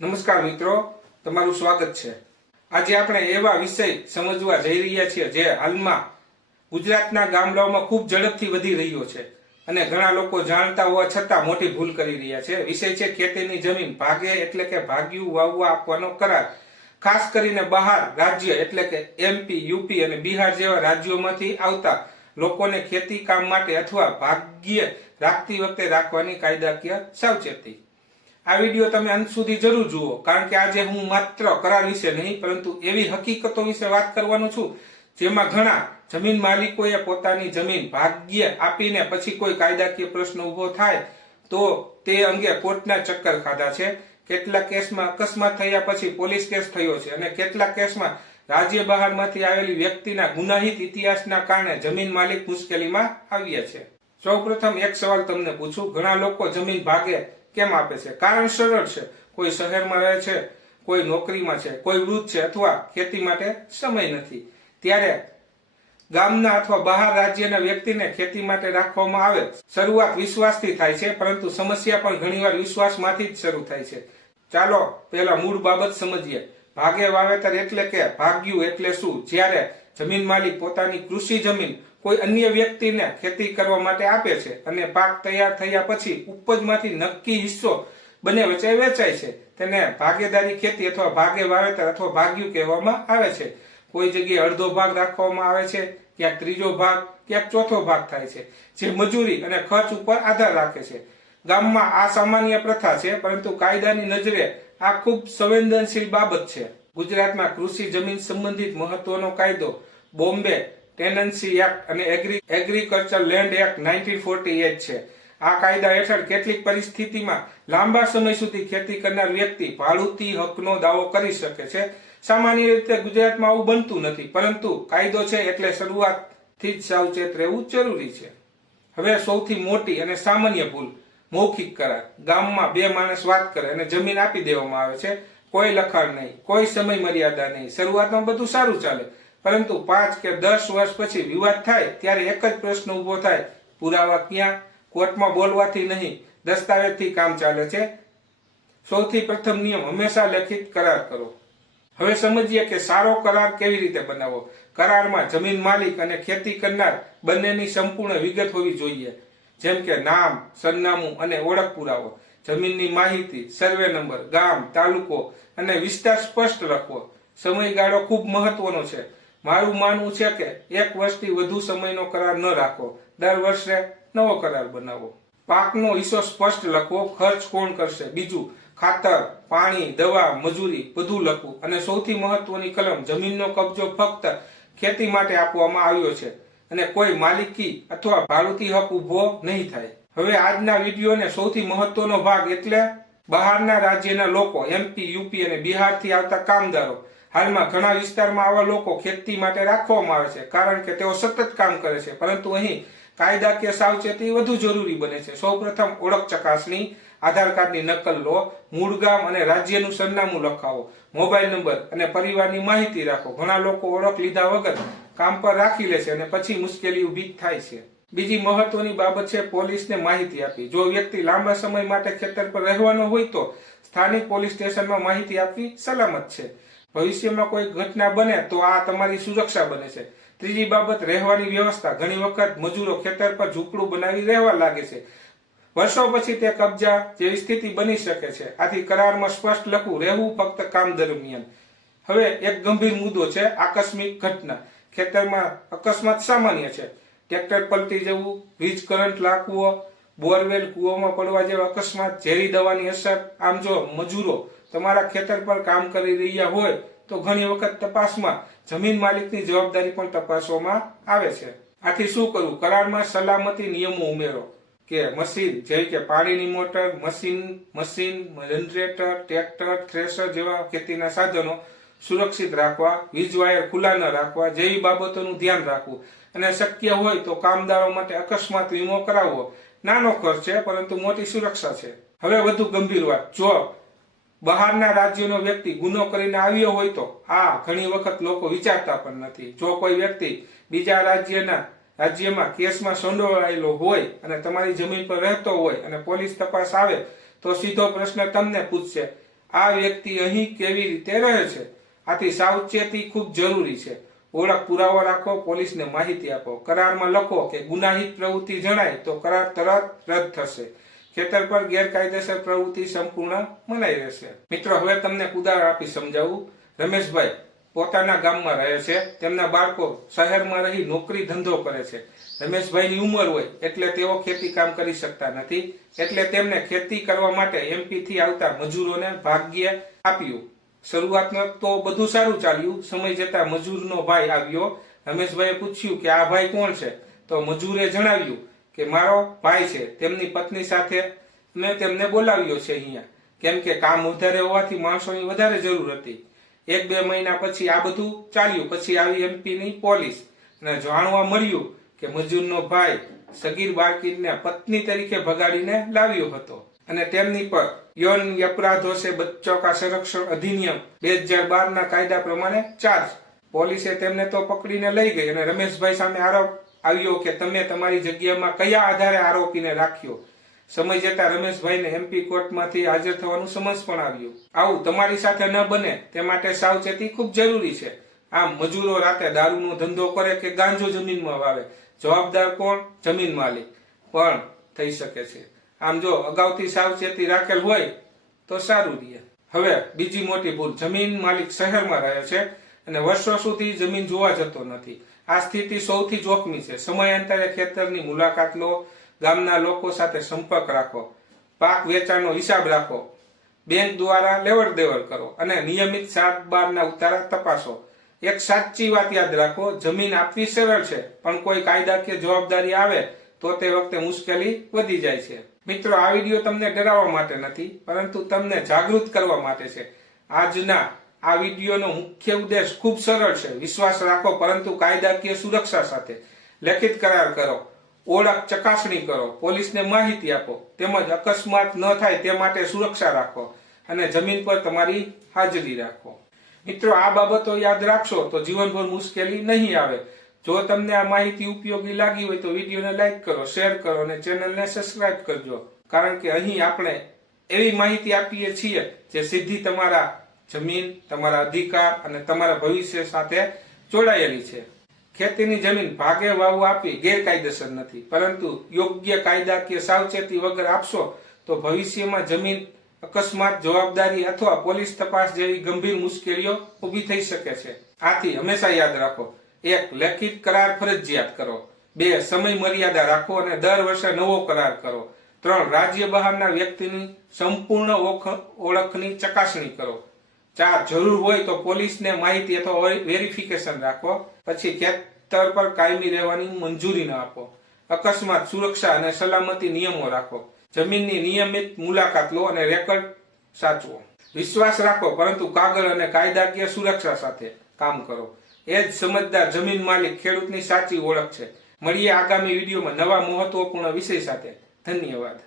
નમસ્કાર મિત્રો, તમારું સ્વાગત છે। આજે આપણે એવા વિષય સમજવા જઈ રહ્યા છીએ જે હાલમાં ગુજરાતના ગામડાઓમાં ખૂબ ઝડપથી વધી રહ્યો છે અને ઘણા લોકો જાણતા હોવા છતાં મોટી ભૂલ કરી રહ્યા છે। વિષય છે ખેતીની જમીન ભાગે એટલે કે ભાગ્યું વાવવા આપવાનો કરાર। ખાસ કરીને બહાર રાજ્ય એટલે કે એમપી, યુપી અને બિહાર જેવા રાજ્યોમાંથી આવતા લોકોને ખેતી કામ માટે અથવા ભાગ્ય રાખતી વખતે રાખવાની કાયદાકીય સાવચેતી। આ વિડીયો તમે અંત સુધી જરૂર જુઓ, કારણ કે આજે હું માત્ર કરાર વિશે નહીં પરંતુ એવી હકીકતો વિશે વાત કરવાનો છું જેમાં ઘણા જમીન માલિકોએ પોતાની જમીન ભાગ્ય આપીને પછી કોઈ કાયદાકીય પ્રશ્ન ઉભો થાય તો તે અંગે કોર્ટના ચક્કર ખાધા છે। કેટલાક કેસમાં અકસ્માત થયા પછી પોલીસ કેસ થયો છે અને કેટલાક કેસમાં રાજ્ય બહારમાંથી આવેલી વ્યક્તિના ગુનાહિત ઇતિહાસના કારણે જમીન માલિક મુશ્કેલીમાં આવ્યા છે। સૌપ્રથમ એક સવાલ તમને પૂછું, ઘણા લોકો જમીન ભાગે કેમ આપે છે? કારણ સરળ છે, કોઈ શહેરમાં રહે છે, કોઈ નોકરીમાં છે, કોઈ વૃદ્ધ છે અથવા ખેતી માટે સમય નથી, ત્યારે ગામના અથવા બહાર રાજ્યના વ્યક્તિને ખેતી માટે રાખવામાં આવે। શરૂઆત વિશ્વાસથી થાય છે, પરંતુ સમસ્યા પણ ઘણીવાર વિશ્વાસમાંથી જ શરૂ થાય છે। ચાલો પહેલા મૂળ બાબત સમજીએ। ભાગે વાવેતર એટલે કે ભાગ્યું એટલે શું? જ્યારે જમીન માલિક પોતાની કૃષિ જમીન કોઈ અન્ય વ્યક્તિને ખેતી કરવા માટે આપે છે અને પાક તૈયાર થયા પછી ઉપજમાંથી નક્કી હિસ્સો બંને વચ્ચે વેચાય છે, તેને ભાગેદારી ખેતી અથવા ભાગે વાવેતર અથવા ભાગ્યું કહેવામાં આવે છે। કોઈ જગ્યાએ અડધો ભાગ રાખવામાં આવે છે, ક્યાંક ત્રીજો ભાગ, ક્યાંક ચોથો ભાગ થાય છે, જે મજૂરી અને ખર્ચ ઉપર આધાર રાખે છે। ગામમાં આ સામાન્ય પ્રથા છે, પરંતુ કાયદાની નજરે આ ખૂબ સંવેદનશીલ બાબત છે। ગુજરાતમાં કૃષિ જમીન સંબંધિત મહત્વનો કાયદો બોમ્બે ટેનન્સી એક્ટ અને એગ્રીકલ્ચર લેન્ડ એક્ટ 1948 છે। આ કાયદા હેઠળ કેટલીક પરિસ્થિતિમાં લાંબા સમય સુધી ખેતી કરનાર વ્યક્તિ ભાડુતી હકનો દાવો કરી શકે છે। સામાન્ય રીતે ગુજરાતમાં આવું બનતું નથી, પરંતુ કાયદો છે એટલે શરૂઆતથી જ સાવચેત રહેવું જરૂરી છે। હવે સૌથી મોટી અને સામાન્ય ભૂલ, મૌખિક કરાર। ગામમાં બે માણસ વાત કરે અને જમીન આપી દેવામાં આવે છે, કોઈ લખાણ નહીં, કોઈ સમય મર્યાદા નહીં। શરૂઆતમાં બધું સારું ચાલે, પરંતુ 5 કે 10 વર્ષ પછી વિવાદ થાય ત્યારે એક જ પ્રશ્ન ઉભો થાય, પુરાવા ક્યાં? કોર્ટમાં બોલવાથી નહીં, દસ્તાવેજથી કામ ચાલે છે। સૌથી પ્રથમ નિયમ, હંમેશા લેખિત કરાર કરો। હવે સમજીએ કે સારો કરાર કેવી રીતે બનાવવો। કરારમાં જમીન માલિક અને ખેતી કરનાર બંનેની સંપૂર્ણ વિગત હોવી જોઈએ, જેમ કે નામ, સરનામું અને ઓળખ પુરાવો, જમીનની માહિતી, સર્વે નંબર, ગામ, તાલુકો અને વિસ્તાર સ્પષ્ટ લખવો। સમયગાળો ખૂબ મહત્વનો છે। મારું માનવું છે કે 1 વર્ષથી વધુ સમયનો કરાર ન રાખો, દર વર્ષે નવો કરાર બનાવો। પાકનો હિસ્સો સ્પષ્ટ લખવો, ખર્ચ કોણ કરશે, બીજું ખાતર, પાણી, દવા, મજૂરી બધું લખવું, અને સૌથી મહત્વની કલમ, જમીનનો કબજો ફક્ત ખેતી માટે આપવામાં આવ્યો છે અને કોઈ માલિકી અથવા ભાડુતી હક ઉભો નહીં થાય। હવે આજના વિડીયોને સૌથી મહત્વનો ભાગ એટલે બહારના રાજ્યના લોકો, એમપી, યુપી અને બિહારથી આવતા કામદારો। હાલમાં ઘણા વિસ્તારમાં આવા લોકો ખેતી માટે રાખવામાં આવે છે કારણ કે તેઓ સતત કામ કરે છે, પરંતુ અહીં કાયદાકીય સાવચેતી વધુ જરૂરી બને છે। સૌપ્રથમ ઓળખ ચકાસણી, આધાર કાર્ડની નકલ લો, મૂળ ગામ અને રાજ્યનું સરનામું લખાવો, મોબાઈલ નંબર અને પરિવારની માહિતી રાખો। ઘણા લોકો ઓળખ લીધા વગર કામ પર રાખી લે છે અને પછી મુશ્કેલી ઊભી થાય છે। બીજી મહત્વની બાબત છે પોલીસને માહિતી આપવી। જો વ્યક્તિ લાંબા સમય માટે ખેતર પર રહેવાનો હોય તો સ્થાનિક પોલીસ સ્ટેશનમાં માહિતી આપવી સલામત છે। ભવિષ્યમાં કોઈ ઘટના બને તો આ તમારી સુરક્ષા બને છે। ત્રીજી બાબત, રહેવાની વ્યવસ્થા। ઘણી વખત મજૂરો ખેતર પર ઝૂંપડું બનાવી રહેવા લાગે છે, વર્ષો પછી તે કબજા જેવી સ્થિતિ બની શકે છે। આથી કરારમાં સ્પષ્ટ લખવું, રહેવું ફક્ત કામ દરમિયાન। હવે એક ગંભીર મુદ્દો છે આકસ્મિક ઘટના। ખેતરમાં અકસ્માત સામાન્ય છે, ટ્રેક્ટર પલટી જવું, વીજ કરંટ લાગવો, બોરવેલ કૂવામાં પડવા જેવા અકસ્માત, ઝેરી દવાની અસર। આમ જો મજૂરો તમારા ખેતર પર કામ કરી રહ્યા હોય તો ઘણી વખત તપાસમાં જમીન માલિકની જવાબદારી પણ તપાસવામાં આવે છે। આથી શું કરવું? કરારમાં સલામતી નિયમો ઉમેરો કે મશીન જેવી કે પાણીની motor, machine, generator, tractor, thresher જેવા ખેતીના સાધનો સુરક્ષિત રાખવા, વીજ વાયર ખુલ્લા ન રાખવા જેવી બાબતોનું ધ્યાન રાખવું, અને શક્ય હોય તો કામદારો માટે અકસ્માત વીમો કરાવવો। નાનો ખર્ચ છે પરંતુ મોટી સુરક્ષા છે। હવે વધુ ગંભીર વાત, જો બહારના રાજ્યનો વ્યક્તિ ગુનો કરીને આવ્યો હોય તો આ ઘણી વખત લોકો વિચારતા પણ નથી। જો કોઈ વ્યક્તિ બીજા રાજ્યમાં કેસમાં સંડોવાયેલો હોય અને તમારી જમીન પર રહેતો હોય અને પોલીસ તપાસ આવે તો સીધો પ્રશ્ન તમને પૂછશે, આ વ્યક્તિ અહીં કેવી રીતે રહે છે. આથી સાવચેતી ખૂબ જરૂરી છે. ઓળખ પુરાવો રાખો, પોલીસને માહિતી આપો. કરારમાં લખો કે ગુનાહિત પ્રવૃત્તિ જણાય તો કરાર તરત રદ થશે. ખેતર પર ગેરકાયદેસર પ્રવૃત્તિ સંપૂર્ણ મનાઈ રહેશે. મિત્રો, હવે તમને ઉદાહરણ આપી સમજાવું. રમેશભાઈ પોતાના ગામમાં રહે છે. તેમના બાળકો શહેરમાં રહી નોકરી ધંધો કરે છે. રમેશભાઈની ઉંમર હોય એટલે તેઓ ખેતી કામ કરી શકતા નથી. એટલે તેમને ખેતી કરવા માટે MP થી આવતા મજૂરોને ભાગ્ય આપ્યું. શરૂઆતમાં તો બધું સારું ચાલ્યું. સમય જતા મજૂરનો ભાઈ આવ્યો. રમેશભાઈએ પૂછ્યું કે આ ભાઈ કોણ છે? તો મજૂરે જણાવ્યું કે મારો ભાઈ છે. તેમની પત્ની સાથે મેં તેમને બોલાવ્યો છે અહીંયા, કેમ કે કામ વધારે હોવાથી માણસોની વધારે જરૂર હતી. 1-2 મહિના પછી આ બધું ચાલ્યું. પછી આવી MP ની પોલીસ અને જાણવા મળ્યું કે મજૂરનો ભાઈ સગીર બાળકીને પત્ની તરીકે ભગાડીને લાવ્યો હતો અને તેમની પર યૌન અપરાધો છે બચ્ચો કા સંરક્ષણ અધિનિયમ 2012 ના કાયદા પ્રમાણે ચાર્જ. પોલીસે તેમને તો પકડીને લઈ ગઈ અને રમેશભાઈ સામે આરોપ આવ્યો કે તમે તમારી જગ્યામાં કયા આધારે આરોપીને રાખ્યો. સમય જતા રમેશભાઈને MP કોર્ટમાંથી હાજર થવાનું સમન્સ પણ આવ્યું. આવું તમારી સાથે ન બને તે માટે સાવચેતી ખૂબ જરૂરી છે. આમ મજૂરો રાતે દારૂનો ધંધો કરે કે ગાંજો જમીનમાં વાવે, જવાબદાર કોણ? જમીન માલિક પણ થઈ શકે છે. આમ જો અગાઉથી સાવચેતી રાખેલ હોય તો સારું રહે. હવે બીજી મોટી ભૂલ, જમીન માલિક શહેરમાં રહે છે અને વર્ષો સુધી જમીન જોવા જતો નથી. આ સ્થિતિ સૌથી જોખમી છે. સમયાંતરે ખેતરની મુલાકાત લો, ગામના લોકો સાથે સંપર્ક રાખો, પાક વેચાણનો હિસાબ રાખો, બેંક દ્વારા લેવડ દેવડ કરો અને નિયમિત 7/12 ના ઉતારા તપાસો. એક સાચી વાત યાદ રાખો, જમીન આપવી સરળ છે પણ કોઈ કાયદાકીય જવાબદારી આવે તો તે વખતે મુશ્કેલી વધી જાય છે. મિત્રો, આ વિડીયો તમને ડરાવવા માટે નથી પરંતુ તમને જાગૃત કરવા માટે છે. આજના આ વિડીયોનો મુખ્ય ઉદ્દેશ ખૂબ સરળ છે. વિશ્વાસ રાખો પરંતુ કાયદાકીય સુરક્ષા સાથે. લેખિત કરાર કરો, ઓળખ ચકાસણી કરો, પોલીસને માહિતી આપો, તેમજ અકસ્માત ન થાય તે માટે સુરક્ષા રાખો અને જમીન પર તમારી હાજરી રાખો. મિત્રો, આ બાબતો યાદ રાખશો તો જીવનભર મુશ્કેલી નહીં આવે. જો તમને આ માહિતી ઉપયોગી લાગી હોય તો વિડીયોને લાઈક કરો, શેર કરો અને ચેનલને સબસ્ક્રાઇબ કરજો. કારણ કે અહીં આપણે એવી માહિતી આપીએ છીએ જે સીધી તમારા જમીન, તમારા અધિકાર અને તમારા ભવિષ્ય સાથે જોડાયેલી છે. ખેતીની જમીન ભાગે વાવવા આપવી ગેરકાયદેસર નથી, પરંતુ યોગ્ય કાયદાકીય સાવચેતી વગર આપશો તો ભવિષ્યમાં જમીન અકસ્માત, જવાબદારી અથવા પોલીસ તપાસ જેવી ગંભીર મુશ્કેલીઓ ઊભી થઈ શકે છે. આથી હંમેશા યાદ રાખો, 1. લેખિત કરાર ફરજિયાત કરો. 2. સમય મર્યાદા રાખો અને દર વર્ષે નવો કરાર કરો. 3. રાજ્ય બહારના વ્યક્તિની સંપૂર્ણ ઓળખની ચકાસણી કરો. 4. જરૂર હોય તો પોલીસને માહિતી અથવા વેરિફિકેશન રાખો. પછી ખેતર પર કાયમી રહેવાની મંજૂરી ન આપો. અકસ્માત, સુરક્ષા અને સલામતી નિયમો રાખો. જમીનની નિયમિત મુલાકાત લો અને રેકોર્ડ સાચવો. વિશ્વાસ રાખો પરંતુ કાગળ અને કાયદાકીય સુરક્ષા સાથે કામ કરો. એ જ સમજદાર જમીન માલિક ખેડૂતની સાચી ઓળખ છે. મળીએ આગામી વિડીયોમાં નવા મહત્વપૂર્ણ વિષય સાથે. ધન્યવાદ.